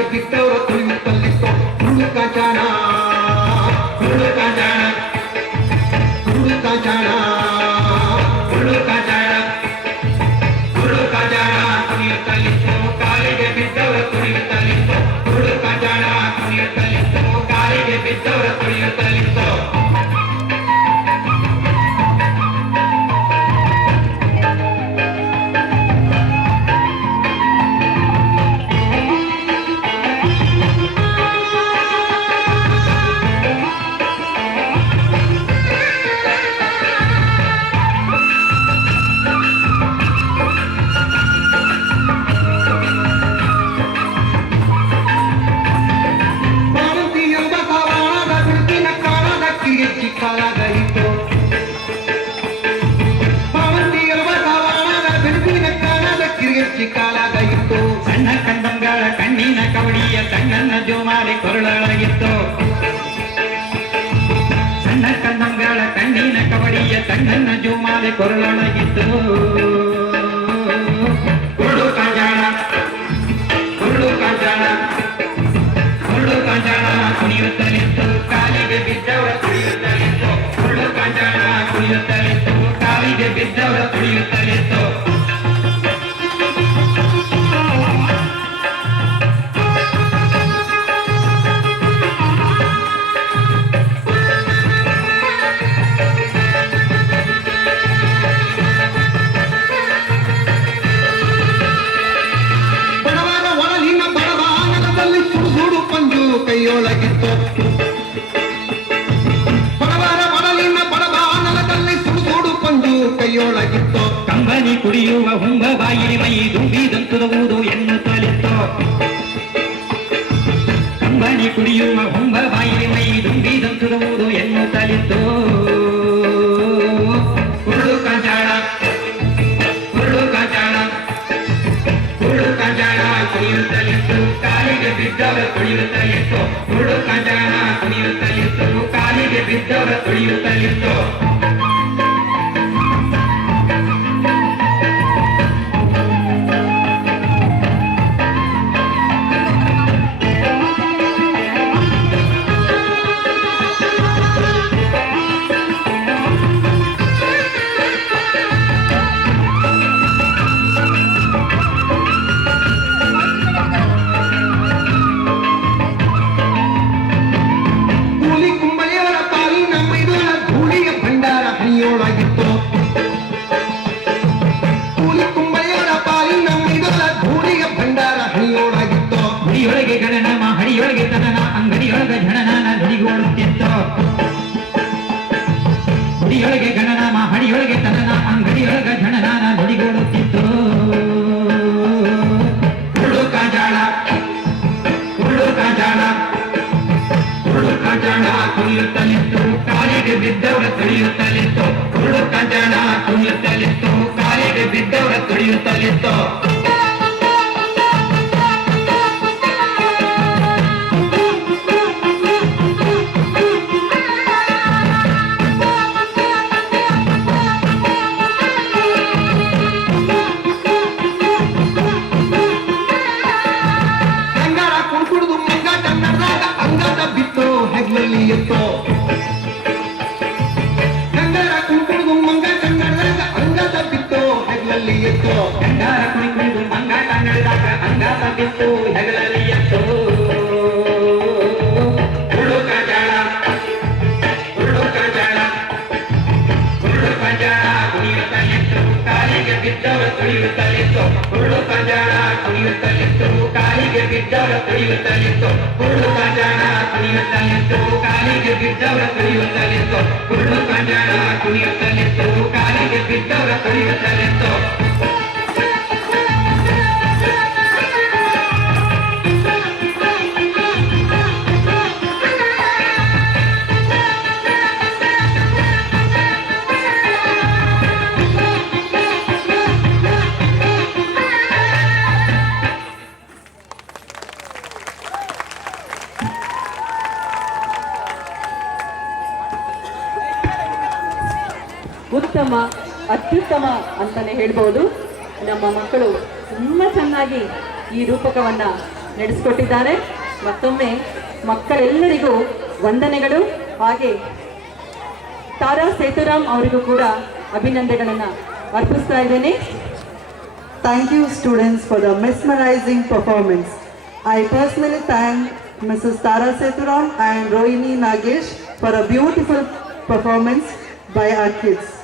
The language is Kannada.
ಕಾಲಿಗೆ ಬಿದ್ದವರು ತುಳಿಯುತ್ತಲಿತ್ತು ಹುಡುಕ ಜಾಣ ಹುಡುಕ ಜಾಣ ಹುಡುಕ ಜಾಣ ಹುಡುಕ ಜಾಣ ಹುಡುಕ ಜಾಣ ಕುಣಿಯುತ್ತಲಿತ್ತು ಕಾಲಿಗೆ ಬಿದ್ದವರು ತುಳಿಯುತ್ತಲಿತ್ತು ಹುಡುಕ ಜಾಣ ಕುಣಿಯುತ್ತಲಿತ್ತು ಕಾಲಿಗೆ ಬಿದ್ದವರು ತುಳಿಯುತ್ತಲಿತ್ತು ಸಣ್ಣ ಕಂದಂಗಳ ಕಣ್ಣಿನ ಕವಡಿಯ ಸಣ್ಣನ ಜೋಮಾರಿ ಕೊರಳಾಗಿತ್ತು ಸಣ್ಣ ಕಂದಂಗಳ ಕಣ್ಣಿನ ಕವಡಿಯ ಸಣ್ಣನ ಜೋಮಾರಿ ಕೊರಳಾಗಿತ್ತು ಹುಡು ಕಾಂಜಾಣ ಹುಡು ಕಾಂಜಾಣ ಹುಡು ಕಾಂಜಾಣ ಕುಣಿಯುತ್ತಲಿತ್ತು ಕಾಲಿಗೆ ಬಿದ್ದವರ ತುಳಿಯುತ್ತಲಿತ್ತು ಹುಡು ಕಾಂಜಾಣ ಕುಣಿಯುತ್ತಲಿತ್ತು ಕಾಲಿಗೆ ಬಿದ್ದವರ ತುಳಿಯುತ್ತಲಿತ್ತು ಕೈಯೊಳಗಿತ್ತು ಬಡವರ ಒಡಲಿನ ಬಡಬಾನಲದಲ್ಲಿ ಸುಡುಸುಡು ಪಂಜು ಕೈಯೊಳಗಿತ್ತು ಕಂಬನಿ ಕುಡಿಯುವ ಹುಂಬ ಬಾಯಿಲಿ ಮೈ ದುಂಬಿದಂತುವುದು ಎನ್ನುತ್ತಲಿತ್ತು ಕಂಬನಿ ಕುಡಿಯುವ ಹುಂಬ ಬಾಯಿಲಿ ಮೈ ದುಂಬಿದಂತುವುದು ಎನ್ನುತ್ತಲಿತ್ತು ಹುಡು ಕಾಂಜಾಣ ಹುಡು ಕಾಂಜಾಣ ಹುಡು ಕಾಂಜಾಣ ಕುಣಿಯುತ್ತಲಿತ್ತು ಕಾಲಿಗೆ ಬಿದ್ದವರ ತುಳಿಯುತ್ತಲಿತ್ತು ಹುಡು ಕಾಂಜಾಣ ಕುಣಿಯುತ್ತಲಿತ್ತು ಕಾಲಿಗೆ ಬಿದ್ದವರ ತುಳಿಯುತ್ತಲಿತ್ತು ಹಡಿಯೊಳಗೆ ಗಣನಾಮ ಹಡಿಯೊಳಗೆ ತನನ ಅಂಗಡಿಯೊಳಗ ಝಣನಾನ ನುಡಿಗೋಡುತ್ತಿತ್ತು ಹುಡಿಯೊಳಗೆ ಗಣನಾಮ ಹಡಿಯೊಳಗೆ ತನನ ಅಂಗಡಿಯೊಳಗ ಝಣನಾನ ನುಡಿಗೋಡುತ್ತಿತ್ತು ಹುಡು ಕಾಂಜಾಣ ಹುಡು ಕಾಂಜಾಣ ಹುಡು ಕಾಂಜಾಣ ಕುಣಿಯುತ್ತಲಿತ್ತು ಕಾಲಿಗೆ ಬಿದ್ದವರ ತುಳಿಯುತ್ತಲಿತ್ತು ಹುಡು ಕಾಂಜಾಣ ಕುಣಿಯುತ್ತಲಿತ್ತು ಕಾಲಿಗೆ ಬಿದ್ದವರ ತುಳಿಯುತ್ತಲಿತ್ತು ಗಂಡರ ಕುಂಕುಳಿದು ಮಂಗ ಕನ್ನಡದಾಗ ಅಂಗದ ಬಿತ್ತು ಹೆಗ್ಲಲ್ಲಿ ಎತ್ತು ಗಂಡರ ಕುಣಿದು ಮಂಗ ಕನ್ನಡದಾಗ ಅಂಗದ ಬಿತ್ತು ಹೆಗಲಲ್ಲಿ ಎತ್ತು ಹುಡು ಕಾಂಜಾಣ ಹುಡು ಕಾಂಜಾಣ ಹುಡು ಕಾಂಜಾಣ ಕುಣಿಯುತ್ತಲಿತ್ತು ಕಾಲಿಗೆ ಬಿದ್ದವರ ತುಳಿಯುತ್ತಲಿತ್ತು ಹುಡು ಕಾಂಜಾಣ ಕುಣಿಯುತ್ತಲಿತ್ತು ಕಾಲಿಗೆ ಬಿದ್ದವರ ತುಳಿಯುತ್ತಲಿತ್ತು ಹುಡು ಕಾಂಜಾಣ ಕುಣಿಯುತ್ತಲಿತ್ತು ಕಾಲಿಗೆ ಬಿದ್ದವರ ತುಳಿಯುತ್ತಲಿತ್ತು ಹುಡು ಕಾಂಜಾಣ ಕುಣಿಯುತ್ತಲಿತ್ತು ಕಾಲಿಗೆ ಬಿದ್ದವರ ತುಳಿಯುತ್ತಲಿತ್ತು ಉತ್ತಮ ಅತ್ಯುತ್ತಮ ಅಂತಾನೆ ಹೇಳ್ಬೋದು. ನಮ್ಮ ಮಕ್ಕಳು ತುಂಬಾ ಚೆನ್ನಾಗಿ ಈ ರೂಪಕವನ್ನ ನಡೆಸಿಕೊಟ್ಟಿದ್ದಾರೆ. ಮತ್ತೊಮ್ಮೆ ಮಕ್ಕಳೆಲ್ಲರಿಗೂ ವಂದನೆಗಳು. ಹಾಗೆ ತಾರಾ ಸೇತುರಾಮ್ ಅವರಿಗೂ ಕೂಡ ಅಭಿನಂದನೆಗಳನ್ನು ಅರ್ಪಿಸ್ತಾ ಇದ್ದೇನೆ. Thank you students for the mesmerizing performance. I personally thank Mrs. Tara Sethuram and Rohini Nagesh for a beautiful performance by our kids.